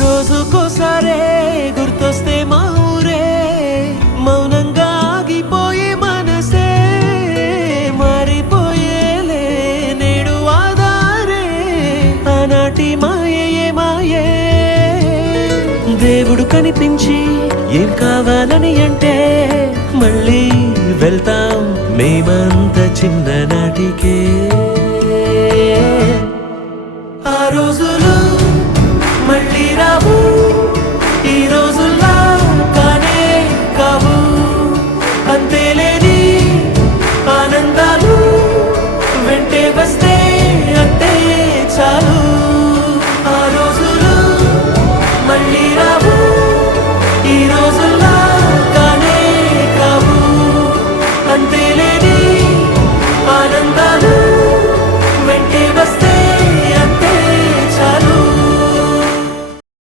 రోజుకోసారే గుర్తొస్తే మా ఊరే మౌనంగా ఆగిపోయే మనసే మారిపోయేలే నేడు ఆధారే ఆనాటి మాయే మాయే దేవుడు కనిపించి ఏం కావాలని అంటే మళ్ళీ వెళ్తాం మేమంత చిన్ననాటికే ఆ రోజులు